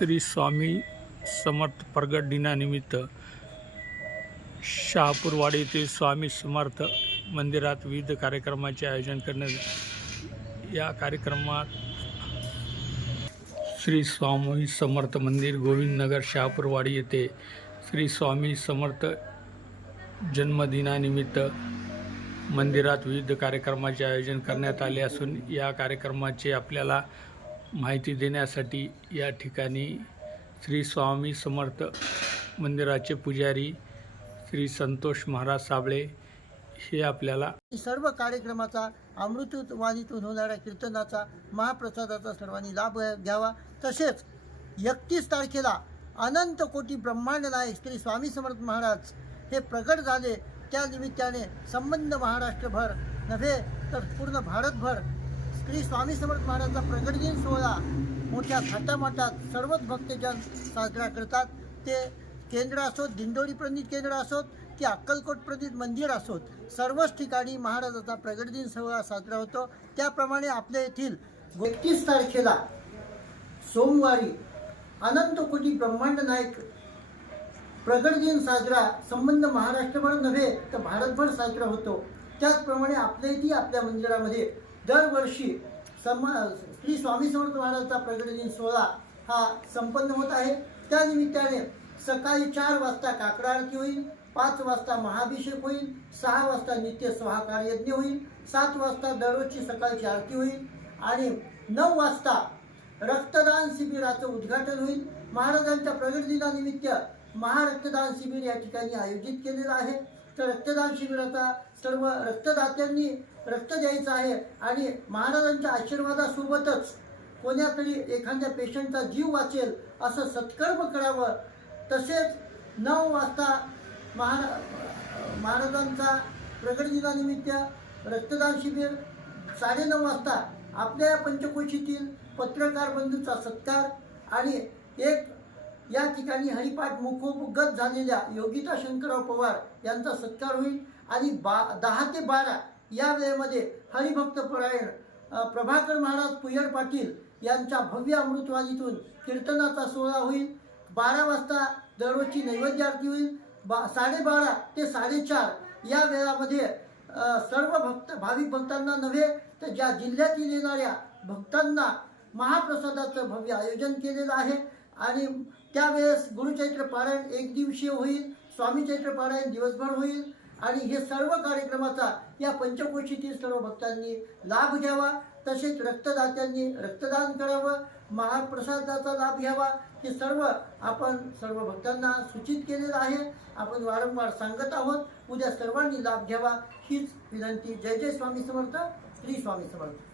श्री स्वामी समर्थ प्रगट दिनानिमित्त शहापूरवाडी येथील स्वामी समर्थ मंदिरात विविध कार्यक्रमाचे आयोजन करण्यात या कार्यक्रमात श्री स्वामी समर्थ मंदिर गोविंदनगर शहापूरवाडी येथे श्री स्वामी समर्थ जन्मदिनानिमित्त मंदिरात विविध कार्यक्रमाचे आयोजन करण्यात आले असून या कार्यक्रमाचे आपल्याला माहिती देण्यासाठी या ठिकाणी श्री स्वामी समर्थ मंदिराचे पुजारी श्री संतोष महाराज साबळे हे आपल्याला सर्व कार्यक्रमाचा अमृतवाणीतून होणाऱ्या कीर्तनाचा महाप्रसादाचा सर्वांनी लाभ घ्यावा. तसेच एकतीस तारखेला अनंत कोटी ब्रह्मांड नायक श्री स्वामी समर्थ महाराज हे प्रगट झाले. त्या निमित्ताने संबंध महाराष्ट्रभर नव्हे तर पूर्ण भारतभर श्री स्वामी समर्थ महाराजांचा प्रगटदिन सोहळा मोठ्या थाटामाटात सर्वच भक्तजन साजरा करतात. ते केंद्र असोत दिंडोरी प्रणित केंद्र असोत की अक्कलकोट प्रणित मंदिर असोत सर्वच ठिकाणी महाराजाचा प्रगटदिन सोहळा साजरा होतो. त्याप्रमाणे आपल्या येथील एकतीस तारखेला सोमवारी अनंत कोटी ब्रह्मांड नायक प्रगट दिन साजरा संबंध महाराष्ट्रभर नव्हे तर भारतभर साजरा होतो. त्याचप्रमाणे आपल्या इथे आपल्या मंदिरामध्ये दरवर्षी सम श्री स्वामी समर्थ महाराजचा प्रगट दिन सोहळा हा संपन्न होत आहे. त्या निमित्ताने सकाळी चार वाजता काकडा आरती होईल पाच वाजता महाभिषेक होईल सहा वाजता नित्य स्वाहाकार यज्ञ होईल सात वाजता दररोजची सकाळची आरती होईल आणि नऊ वाजता रक्तदान शिबिराचं उद्घाटन होईल. महाराजांच्या प्रगट दिनानिमित्त महारक्तदान शिबिर या ठिकाणी आयोजित केलेलं आहे. तर रक्तदान शिबिराचा सर्व रक्तदात्यांनी रक्त द्यायचं आहे आणि महाराजांच्या आशीर्वादासोबतच कोण्यातरी एखाद्या पेशंटचा जीव वाचेल असं सत्कर्म करावं. तसेच नऊ वाजता महारा महाराजांचा प्रगट रक्तदान शिबिर साडेनऊ वाजता आपल्या पंचकोशीतील पत्रकार बंधूचा सत्कार आणि एक या ठिकाणी हरिपाठ मुखोपगत झालेल्या योगिता शंकरराव पवार यांचा सत्कार होईल. आणि बा दहा ते बारा या वेळेमध्ये हरिभक्त परायण प्रभाकर महाराज पुयर पाटील यांच्या भव्य अमृतवाणीतून कीर्तनाचा सोहळा होईल. बारा वाजता दररोजची नैवेद्य आरती होईल. बा साडेबारा ते साडेचार या वेळामध्ये सर्व भक्त भाविक भक्तांना नव्हे तर ज्या जिल्ह्यातील येणाऱ्या भक्तांना महाप्रसादाचं भव्य आयोजन केलेलं आहे. आणि त्यावेळेस गुरुचैत्र पारायण एक दिवसीय होईल स्वामी चैत्र पारायण दिवसभर होईल आणि हे सर्व कार्यक्रमाचा या पंचकोशीतील सर्व भक्तांनी लाभ घ्यावा. तसेच रक्तदात्यांनी रक्तदान करावं. महाप्रसादाचा लाभ घ्यावा. हे सर्व आपण सर्व भक्तांना सूचित केलेलं आहे. आपण वारंवार सांगत आहोत. उद्या सर्वांनी लाभ घ्यावा. हीच विनंती. जय जय स्वामी समर्थ. श्री स्वामी समर्थ.